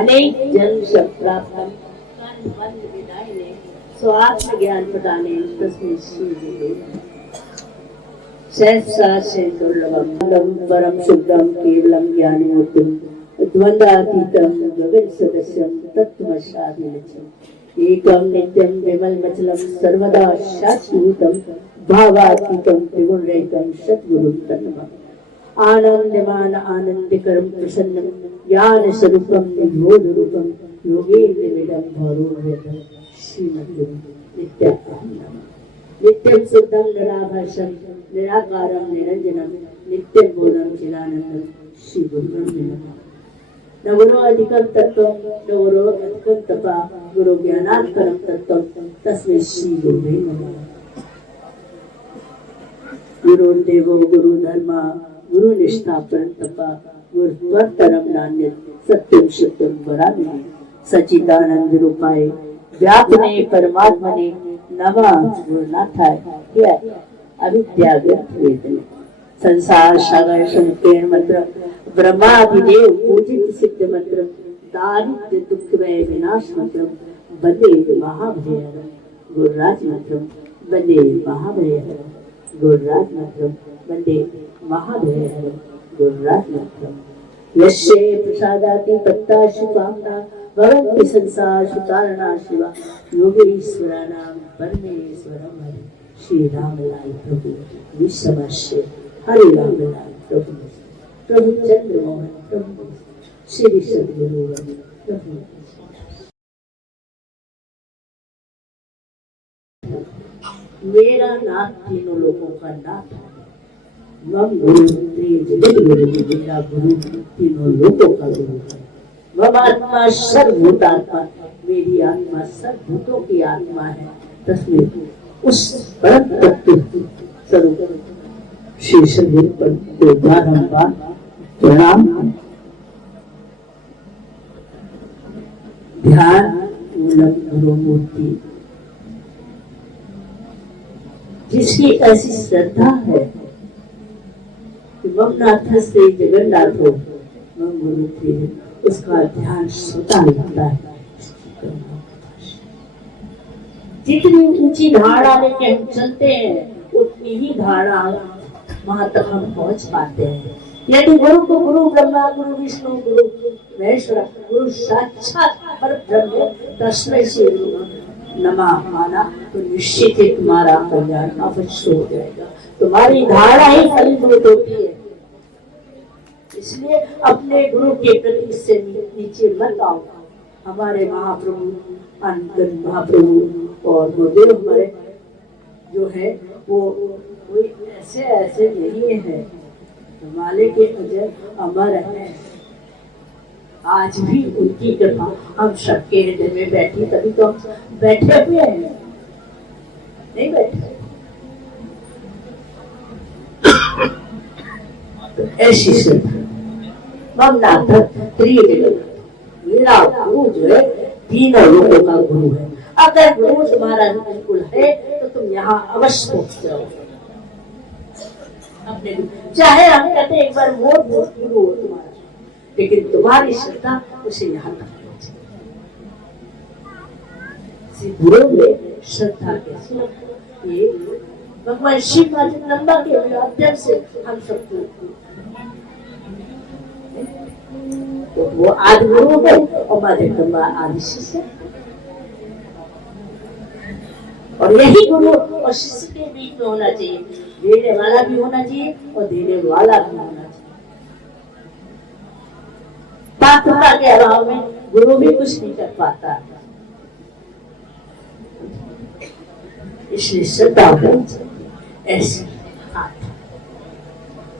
अनेक जन्म शब प्राप्तम कर्म बंध विदायिने स्वात्म ज्ञान प्रदाने तस्मै श्री गुरुवे सहसा से दुर्लभम परम शुद्धम केवलम ज्ञानमूर्तिम द्वंद्वातीतम जगत सदस्यम तत्वशादिलक्ष्यम एकम नित्यम विमलमचलम सर्वदा शाश्वतम भावातीतम त्रिगुणरहितम सद्गुरुं तन्नमामि। आनंदमान आनंदकरम प्रसन्नम ज्ञान स्वरूपम निबोध रूपम योगेन्द्रमिदं भवरोहयतम श्रीमद्गुरुं नित्यानंदं नित्यं शुद्धं निराभासं निराकारं निरंजनं नित्यं बोधं चिदानंदं श्री गुरुं नमः। न गुरो अधिकं तत्त्वं न गुरो अधिकं तपा गुरु ज्ञानात् परं तत्त्वं तस्मै श्री गुरुवे नमः। गुरु देवो गुरु धर्मा गुरु निष्ठा परंतपा गुरुत्तरम नान्यत् सत्यम सत्यम वरानने सच्चिदानंद रूपाय व्यापने परमात्मने नमः गुरुनाथाय क्या अविद्यागत वेदने संसार सागर संकीर्ण मंत्र ब्रह्मादिदेव पूजित सिद्ध मंत्र दारिद्र्य दुख वै विनाश मंत्र वंदे महाभयहरं गुरुराज मंत्र वंदे महाभयहरं गुरुराज मंत्र वंदे महाभयहरं गुरुराज मंत्रम यस्य प्रसादाति पत्ताशुकामना भवन्ति संसार सुतारणा शिवा योगेश्वराणां परमेश्वरं हरि श्री रामलाल प्रभु विश्वमस्य हरे रामलाल प्रभु प्रभु चंद्रमोहन प्रभु श्री सद्गुरु प्रभु। मेरा नाथ तीनों लोगों का नाथ है। मम गुरु जगत गुरु मेरा गुरु तीनों लोगों का गुरु है। मम आत्मा सर्वभूतात्मा मेरी आत्मा सर्वभूतों की आत्मा है। तस्मै उस परम तत्व स्वरूप श्री सद्गुरु को बारंबार प्रणाम ध्यान मूलक गुरु मूर्ति जिसकी ऐसी श्रद्धा है मम नाथ से जगन्नाथ हो मम गुरु थे उसका ध्यान सोता लगता है। जितनी ऊंची धारणा लेके हम चलते हैं उतनी ही धारणा वहां तक हम पहुंच पाते हैं। यदि गुरु को गुरु ब्रह्मा गुरु विष्णु गुरु महेश्वर गुरु साक्षात पर ब्रह्म तस्मै श्री नमः माना तो निश्चित ही तुम्हारा कल्याण अवश्य हो जाएगा। तुम्हारी धारणा ही फलीभूत होती है। इसलिए अपने गुरु के प्रति इससे नीचे मत आओ। हमारे महाप्रभु अनंत महाप्रभु और गुरुदेव हमारे जो है वो कोई ऐसे ऐसे नहीं है। हिमालय के अजर अमर है। आज भी उनकी कृपा हम सबके हृदय में बैठी तभी तो हम बैठे हुए हैं, नहीं बैठे। तो ऐसी श्रद्धा मम नाथ त्रिजगत मेरा गुरु जो है तीनों लोगों का गुरु है। अगर गुरु तुम्हारा बिल्कुल है तो तुम यहाँ अवश्य पहुंच जाओगे अपने गुरु। चाहे हम कहते एक बार वो गुरु हो तुम्हारा, लेकिन तुम्हारी श्रद्धा उसे यहाँ तक पहुंचे। गुरु में श्रद्धा कैसी ये भगवान शिव जगदम्बा के माध्यम से हम सबको तो वो आदि गुरु है और माँ जगदम्बा आदि शिष्य। और यही गुरु और शिष्य के बीच में होना चाहिए। देने वाला भी होना चाहिए और देने वाला भी होना चाहिए। पात्रता के अभाव में गुरु भी कुछ नहीं कर पाता। इसलिए श्रद्धा ऐसी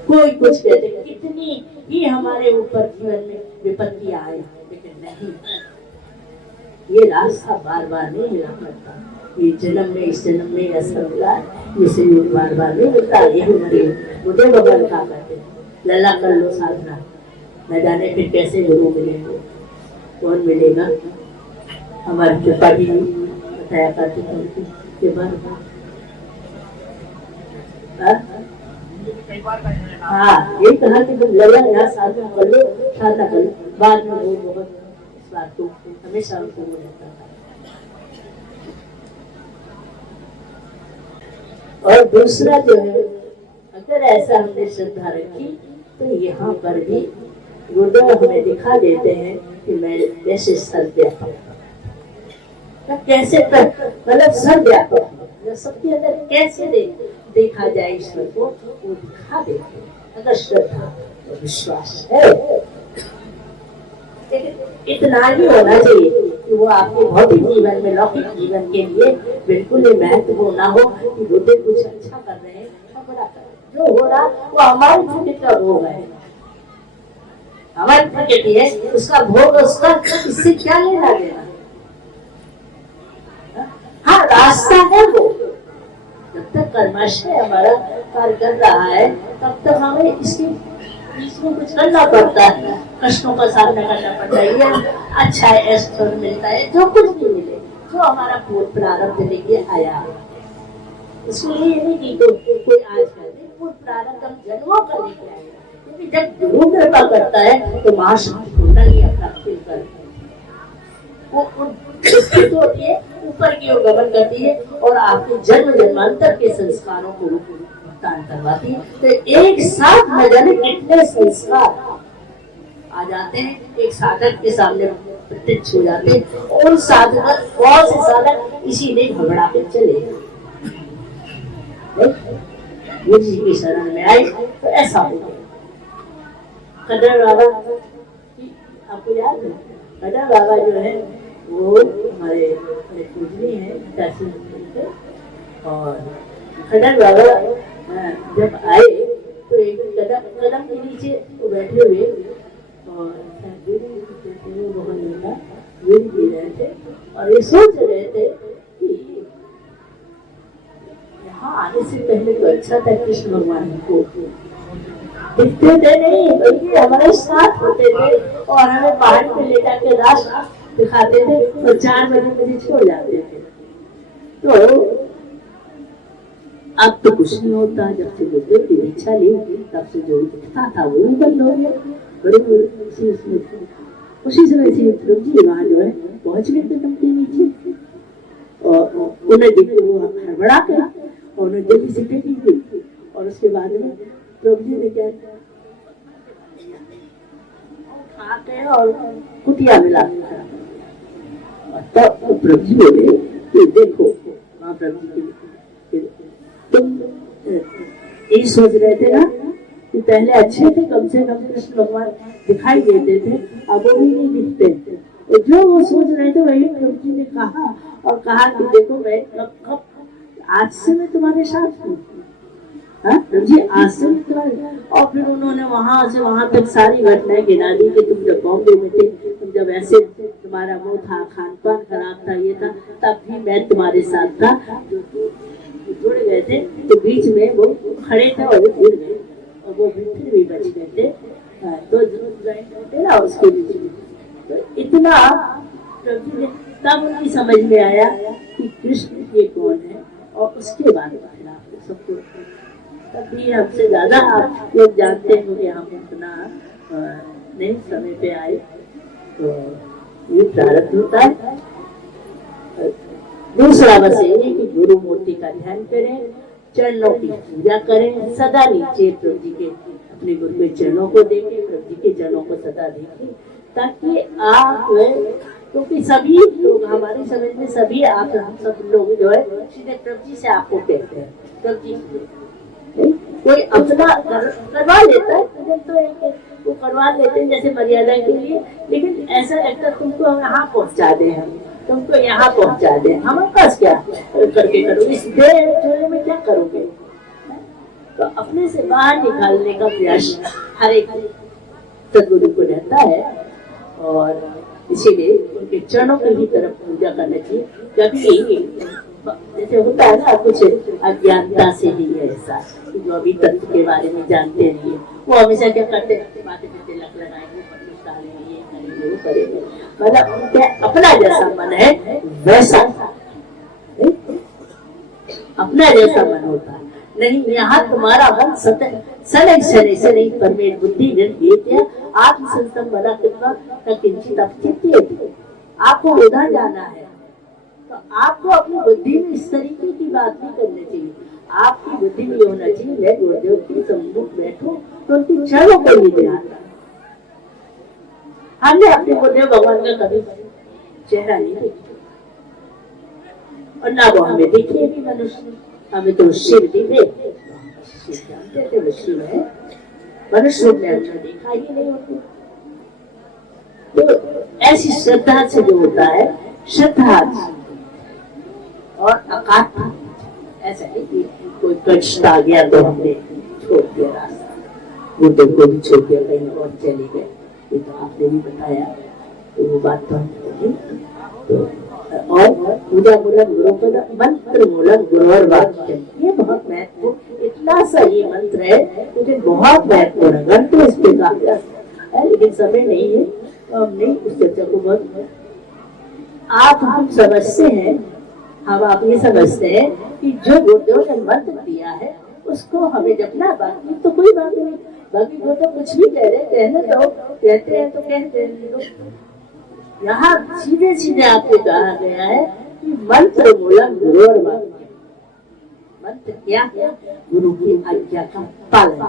कोई कुछ कहते कितनी ही हमारे ऊपर जीवन में विपत्ति आए, लेकिन नहीं, ये रास्ता बार बार नहीं मिला करता। ये जन्म में इस जन्म में ऐसा मिला इसे बार बार नहीं मिलता। यही मरे मुझे भगवान कहा करते लल्ला कर लो साधना, न जाने फिर कैसे गुरु मिलेंगे, कौन मिलेगा। हमारे कृपा जी बताया करते के बार हाँ ये कहा कि तुम लल्ला यहाँ साधना कर लो, साधना कर लो, बाद में वो बहुत बात को हमेशा उनको वो रहता था। और दूसरा जो है, अगर ऐसा हमने श्रद्धा रखी तो यहाँ पर भी गुरुदेव हमें दिखा देते हैं कि मैं जैसे सर्वव्यापक, कैसे मतलब सर्वव्यापक, सबके अंदर कैसे देखा जाए ईश्वर को, वो दिखा देते हैं अगर श्रद्धा तो विश्वास है। इतना ही होना चाहिए कि वो आपके भौतिक जीवन में, लौकिक जीवन के लिए बिल्कुल ही महत्वपूर्ण ना हो कि गुरुदेव कुछ अच्छा कर रहे हैं, बड़ा कर रहे, जो हो रहा वो हमारी प्रकृति का भोग है, हमारी प्रकृति है, उसका भोग, उसका इससे क्या लेना देना। हाँ, रास्ता है वो, जब तक कर्माशय हमारा कार्य कर रहा है तब तक हमें इसके बीच में कुछ करना पड़ता है, कष्टों का सामना करना पड़ता है। ये अच्छा है, ऐसा मिलता है, जो कुछ भी मिले, जो हमारा प्रारब्ध लेके आया, इसको ये नहीं कि कोई आज कर दे, वो प्रारब्ध हम जन्मों का लेके आएगा। क्योंकि जब गुरु कृपा करता है तो महाशक्ति कुंडली अपना फील करती है, वो तो ये ऊपर की ओर गमन करती है और आपके जन्म जन्मांतर के संस्कारों को भुगतान करवाती है। तो एक साथ न जाने कितने संस्कार आ जाते हैं, एक साधक के सामने प्रत्यक्ष हो जाते हैं, और साधक बहुत से साधक इसीलिए घबरा के चले गुरु जी की शरण में आए तो ऐसा हो गया। खड्डर बाबा आपको याद है, खड्डर बाबा जो है वो हमारे पूजनीय है काशी, और खड्डर बाबा जब आए तो एक कदम के नीचे वो बैठे हुए और बहुत लंबा वीर पी रहे थे, और ये सोच रहे थे कि यहाँ आने से पहले तो अच्छा था, कृष्ण भगवान को दिखते थे नहीं, बल्कि हमारे साथ होते थे और हमें पहाड़ पे ले जाके रास्ता दिखाते थे और 4 बजे मुझे छोड़ जाते थे। तो अब तो कुछ नहीं होता, जब से गुरुदेव की इच्छा ली तब से जो दिखता था वो भी बंद हो गया। उसी समय से जी वहाँ जो है पहुंच गए कदम के नीचे, और उन्हें देखे वो हड़बड़ा कर और उन्हें जल्दी से टेकी गई, और उसके बाद में प्रभु जी ने क्या उठाते और कुटिया मिला, तब प्रभु जी बोले कि देखो वहाँ प्रभु जी तुम यही सोच रहे थे ना कि पहले अच्छे थे, कम से कम कृष्ण भगवान दिखाई देते थे, अब वो भी नहीं दिखते। तो जो वो सोच रहे थे वही प्रभु जी ने कहा, और कहा कि देखो मैं कब आज से मैं तुम्हारे साथ हूँ, प्रभु जी आज से मैं तुम्हारे। और फिर उन्होंने वहां से वहां तक सारी घटनाएं गिना दी कि तुम जब बॉम्बे में थे, तुम जब ऐसे तुम्हारा वो था, खान पान खराब था, ये था, तब भी मैं तुम्हारे साथ था, जुड़ गए थे, तो बीच में वो खड़े थे और वो गिर गए, और वो फिर भी बच गए थे, तो थे ना उसके बीच में। तो इतना प्रभु ने तब उनकी समझ में आया कि कृष्ण ये कौन है, और उसके बाद सबको तब भी हमसे ज्यादा आप लोग जानते हैं कि हम इतना नहीं समय पे आए, तो ये प्रारब्ध होता है। दूसरा बस ये कि गुरु मूर्ति का ध्यान करें, चरणों की पूजा करें, सदा नीचे प्रभु जी के, अपने गुरु के चरणों को देखें, प्रभु जी के चरणों को सदा देखें, ताकि आप, क्योंकि सभी लोग हमारी समझ में सभी आप, हम सब लोग जो है सीधे प्रभु जी से आपको कहते हैं, प्रभु जी कोई अपना करवा लेता है, तो वो करवा लेते हैं जैसे मर्यादा के लिए, लेकिन ऐसा लगता है तुमको हम यहाँ पहुँचा दे, हम तुमको यहाँ पहुँचा दे, हमारे पास क्या करके करो, इस देह चोले में क्या करोगे। तो अपने से बाहर निकालने का प्रयास हर एक सदगुरु को रहता है, और इसीलिए उनके चरणों की ही तरफ पूजा करना चाहिए। कभी जैसे होता है ना, कुछ अज्ञानता से ही है ऐसा, जो अभी तत्व के बारे में जानते नहीं है, वो हमेशा क्या करते हैं, बातें करते लग लगाएंगे, ये करेंगे, मतलब उनके अपना जैसा मन है वैसा, अपना जैसा मन होता है, नहीं यहाँ तुम्हारा मन शनै शनै से नहीं परमेट बुद्धि निर्भीत्या आत्मसंतम बना कृत्वा न किंचित अपचित्य। आपको उधर जाना है तो आपको अपनी बुद्धि में इस तरीके की बात नहीं करनी चाहिए। आपकी बुद्धि में ये होना चाहिए मैं गुरुदेव के सम्मुख बैठूं तो उनकी चरणों को भी ध्यान। हमने अपने गुरुदेव भगवान का कभी चेहरा नहीं देखा और ना वो हमें दिखे भी मनुष्य। हमें तो शिव दिखे, शिव जानते थे वो शिव है, मनुष्य रूप में हमने देखा ही नहीं होती। तो ऐसी श्रद्धा से जो होता है श्रद्धा और अकाट, ऐसा नहीं कि कोई कष्ट आ गया तो हमने छोड़ दिया रास्ता, गुरुदेव को भी छोड़ दिया कहीं और चले गए। ये तो आपने भी बताया, तो वो बात तो नहीं। तो और पूजा मूलम गुरुपद मंत्र मूलम गुरुवर वाक्य, ये बहुत महत्वपूर्ण, इतना सा ये मंत्र है लेकिन बहुत महत्वपूर्ण है। घंटों इस पे काफी है लेकिन समय नहीं है तो हम नहीं उस चर्चा को बहुत आप हम समझते हैं। हम आप ये समझते हैं कि जो गुरुदेव ने मंत्र दिया है उसको हमें जपना, बाकी तो कोई बात नहीं। बाकी वो तो कुछ भी कह रहे, कहने दो, कहते हैं तो कहते हैं। यहाँ सीधे सीधे आपको कहा गया है कि मंत्र मूलम गुरु और वाक्य। मंत्र क्या है? गुरु की आज्ञा का पालन।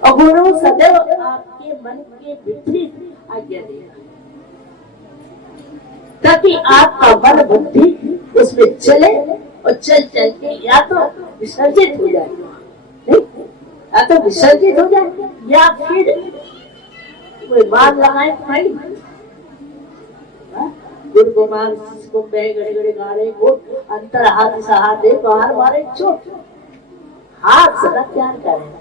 और गुरु सदैव आपके मन के विपरीत आज्ञा देगा ताकि आपका मन बुद्धि उसमें चले और चल चल के या तो विसर्जित हो जाए, नहीं या तो विसर्जित हो जाए या फिर कोई मान लगाए नहीं। गुरु को मान को गड़े गड़े गाड़े को अंतर हाथ सहारे बाहर मारे चोट, हाथ सदा प्यार करें।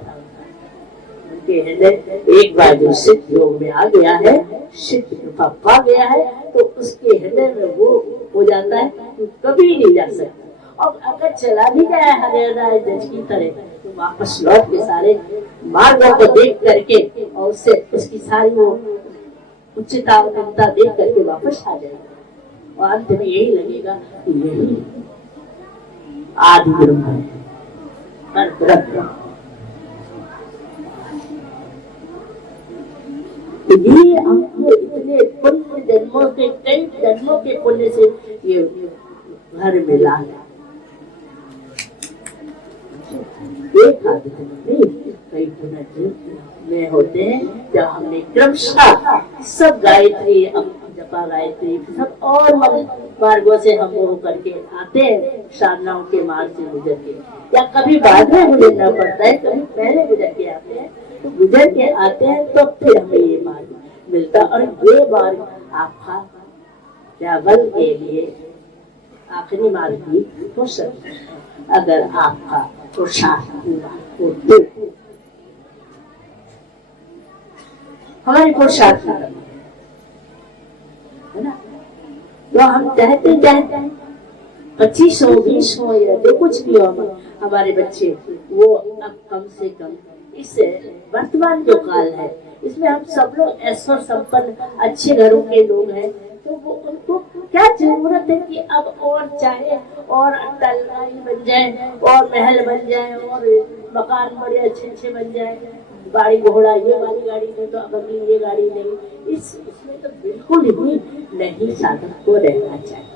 उनके हृदय एक बार जो सिद्ध योग में आ गया है, सिद्ध कृपा पा गया है, तो उसके हृदय में वो हो जाता है तो कभी नहीं जा सकता। और अगर चला भी गया हरियाणा जज की तरह तो वापस लौट के सारे मार्गों को देख करके और उससे उसकी सारी वो उच्चता उन्नतता देख करके वापस आ जाएगा और अंत में यही लगेगा कि यही आदि ब्रह्म है, परब्रह्म। ये हमको इतने पुण्य जन्मों के, कई जन्मों के पुण्य से ये घर मिला है। एक आदमी नहीं, कई पुण्य में होते हैं जब हमने क्रमशः सब गायत्री जपा गायत्री सब और मार्गों से हम वो करके आते हैं, साधनाओं के मार्ग से गुजर के, या कभी बाद में गुजरना पड़ता है, कभी पहले गुजर के आते हैं। तो गुजर के आते हैं तो फिर हमें ये मार्ग मिलता है। और ये मार्ग आपका केवल के लिए आखिरी मार्ग भी हो सकता है अगर आपका पुरुषार्थ पूरा हो तो। हमारी पुरुषार्थ है ना, तो हम चाहते 25 हो 20 हो या जो कुछ भी हो हमारे बच्चे, वो अब कम से कम इस वर्तमान जो काल है इसमें हम सब लोग ऐश्वर्य संपन्न अच्छे घरों के लोग हैं, तो वो उनको क्या जरूरत है कि अब और चाहे और अट्टालिकाएं बन जाए और महल बन जाए और मकान बड़े अच्छे अच्छे बन जाए, गाड़ी घोड़ा ये वाली गाड़ी नहीं तो अब अगली ये गाड़ी नहीं, इसमें तो बिल्कुल ही नहीं साधक को रहना चाहिए।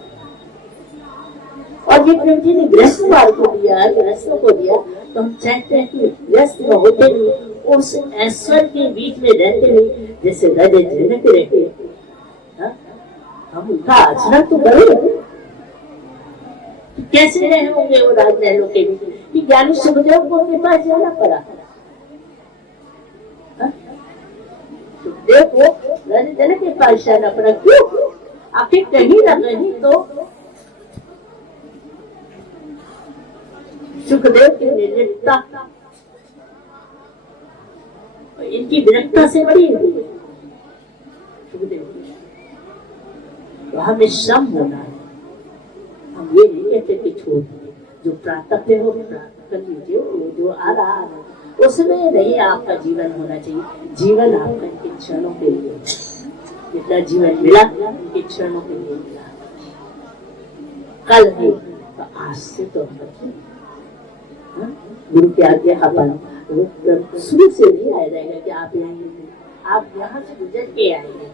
और ये प्रेम जी ने गृहस्थ मार्ग को दिया, गृहस्थों को दिया, तो हम चाहते हैं कि गृहस्थ होते हुए उस ऐश्वर्य के बीच में रहते हुए जैसे राजा जनक रहते, हम उनका आचरण तो करें। कैसे रहे होंगे वो राजमहलों के बीच कि ज्ञानी सुखदेव को उनके पास जाना पड़ा। सुखदेव को राजा जनक के पास जाना पड़ा, क्यों? आखिर कहीं ना कहीं तो सुखदेव की निर्लिप्तता इनकी विरक्ता से बड़ी हुई है। सुखदेव तो हमें श्रम होना है, हम ये नहीं कहते कि छोड़ दीजिए, जो प्राप्त हो प्राप्त कर लीजिए, वो जो आ रहा है उसमें नहीं आपका जीवन होना चाहिए। जीवन आपका इनके क्षणों के लिए, जितना जीवन मिला इनके क्षणों के लिए मिला, कल है तो आज से तो हाँ? गुरु की आज्ञा का पालन, वो शुरू से नहीं आया जाएगा कि आप यहाँ से गुजर के आएंगे,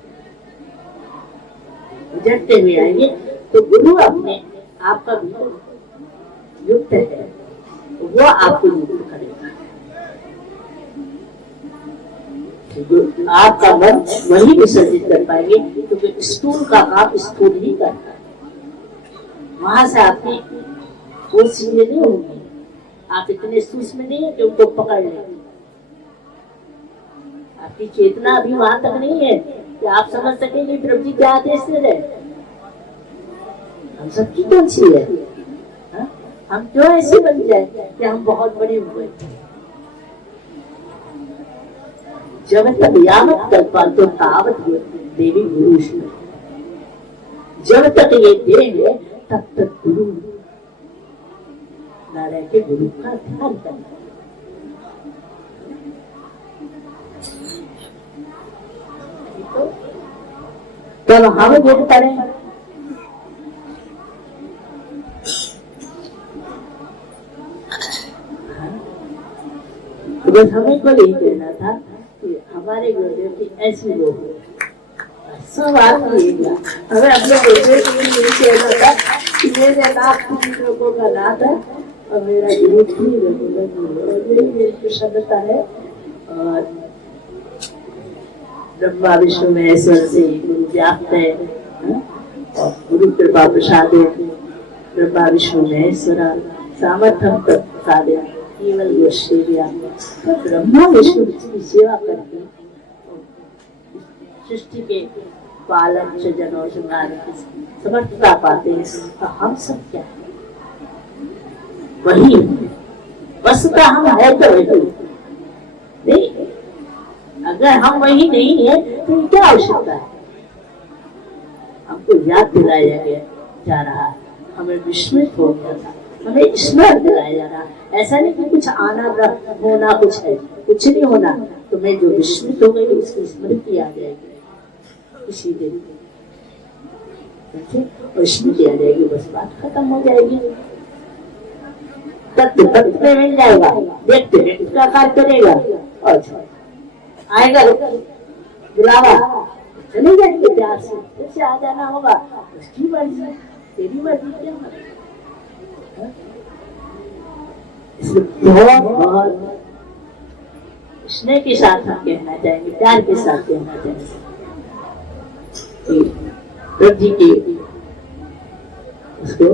गुजरते हुए आएंगे। तो गुरु अपने आपका युक्त है, वो आपको युक्त करेगा। आपका मन वही विसर्जित कर पाएंगे, क्योंकि स्थूल का काम स्थूल ही करता है। वहां से आपकी वो चीजें नहीं होंगी, आप इतने सूक्ष्म नहीं है कि उनको पकड़ लेंगे। आपकी चेतना अभी वहां तक नहीं है कि आप समझ सकेंगे प्रभु जी क्या आदेश दे रहे। हम सबकी कौन सी है, हा? हम क्यों ऐसे बन जाए कि हम बहुत बड़े हुए। जब तक यावत कल्पांत तो तावत देवी गुरु, जब तक ये देह है तब तक गुरु न रह के गुरु का ध्यान करना। तब हम वेद पढ़े, बस हमें को यही कहना था कि हमारे गुरुदेव की ऐसी लोग सब आदमी, हमें अपने गुरुदेव को यही कहना था कि मेरे नाथ लोगों का नाथ है और मेरा गुरु भी लोगों का गुरु, और मेरी प्रसन्नता है। और ब्रह्मा विष्णु महेश्वर से गुरु व्याप्त है, और गुरु कृपा प्रसाद ब्रह्मा विष्णु महेश्वर सामर्थ्यम प्रसादे केवल वो सेवा। तो ब्रह्मा विष्णु की सेवा करके सृष्टि के पालन सृजन और श्रृंगार की समर्थता पाते हैं। तो हम सब क्या है, वही वस्तुतः हम है तो वही नहीं। अगर हम वही नहीं है तो क्या आवश्यकता है। हमको याद दिलाया गया जा रहा है, हमें विस्मित हो गया था, हमें स्मरण दिलाया जा रहा है। ऐसा नहीं कि कुछ आना होना कुछ है, कुछ नहीं होना। तुम्हें जो विस्मित हो गई उसकी स्मृति आ जाएगी इसी दिन, और स्मृति आ जाएगी, बस बात खत्म हो जाएगी। तत्व तत्व में मिल जाएगा, व्यक्ति व्यक्ति का कार्य करेगा, और आएगा बुलावा चले जाएंगे प्यार से आ जाना होगा, उसकी मर्जी, तेरी मर्जी क्या। इसलिए बहुत स्नेह के साथ हम कहना चाहेंगे, प्यार के साथ कहना चाहेंगे प्रभु जी के उसको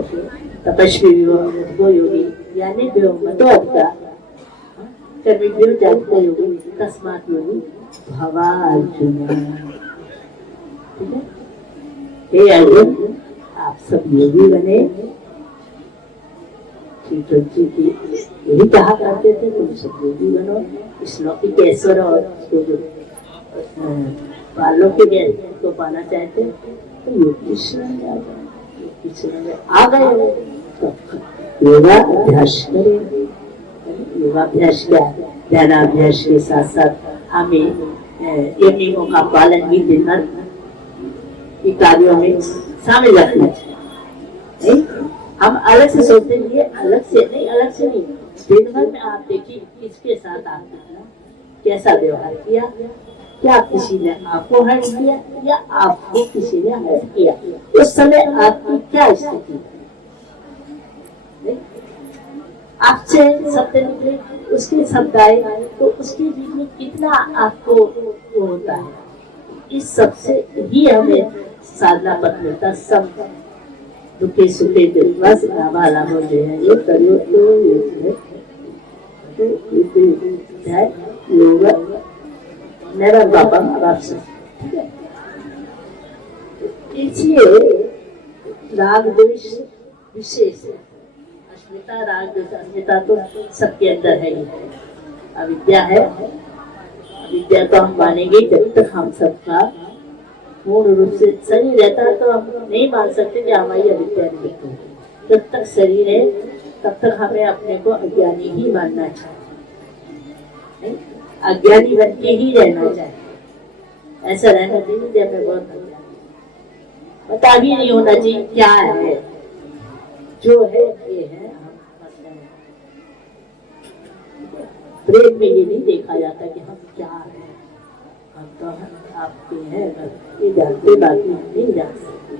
तपस्वी योगी यानी मतोअधिकार कर्मी जागता योगी तस्मात् योगी भवार्जुन। ठीक है, हे अर्जुन आप सब योगी बने। जी की यही कहा करते थे तुम सब योगी बनो, इस लौकिक ऐश्वर्य और उसको जो बालों के ज्ञान को पाना चाहते तो योगेश्वर आ गए। तो योगाभ्यास करें, योगाभ्यास क्या है, ध्यानाभ्यास के साथ साथ हमें इन नियमों का पालन भी दिन भर के कार्यों में शामिल रखना चाहिए। हम अलग से सोचते हैं, ये अलग से नहीं, दिन भर में आप देखिए किसके साथ आपने कैसा व्यवहार किया, क्या किसी ने आपको हर्ट किया या आपको किसी ने हर्ट किया, उस समय आपकी क्या स्थिति, आपसे शब्द निकले, उसके शब्द आए तो उसके बीच में कितना आपको वो होता है। इस सबसे ही हमें साधना पथ मिलता। सब दुखे सुखे बस वाला हो जो है ये करियो तो है योग मेरा बाबा आपसे। इसलिए राग द्वेष विशेष है, अस्मिता राग द्वेष अस्मिता तो सबके अंदर है ही, अविद्या है। अविद्या तो हम मानेंगे जब तक हम सबका पूर्ण रूप से शरीर रहता है तो हम नहीं मान सकते कि हमारी अविद्या नहीं है। जब तक शरीर है तब तक हमें अपने को अज्ञानी ही मानना चाहिए, अज्ञानी बन के ही रहना चाहिए। ऐसा रहना चाहिए जब मैं बहुत पता भी नहीं होना चाहिए क्या है, जो है ये है। प्रेम में ये नहीं देखा जाता कि हम क्या हैं, हम तो आपके हैं बस ये जानते, बाकी हम नहीं जान सकते।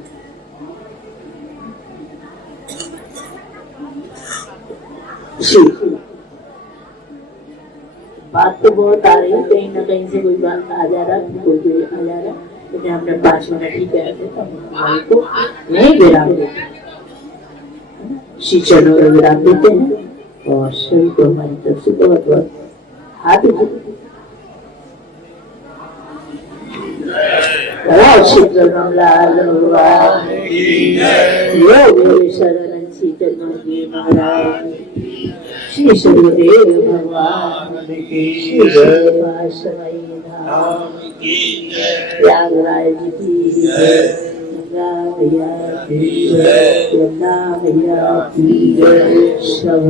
बात तो बहुत आ रही है, कहीं ना कहीं से कोई बात आ जा रहा, कोई आ जा रहा, लेकिन हमने 5 मिनट ही कह थे तो नहीं विराम देते, श्री चरणों में विराम देते हैं और सभी को हमारी तरफ से बहुत बहुत हाथ शरण जी महाराज, श्री सूर्यदेव भगवान की त्यागराज की गंगा मैया की यमुना मैया की सब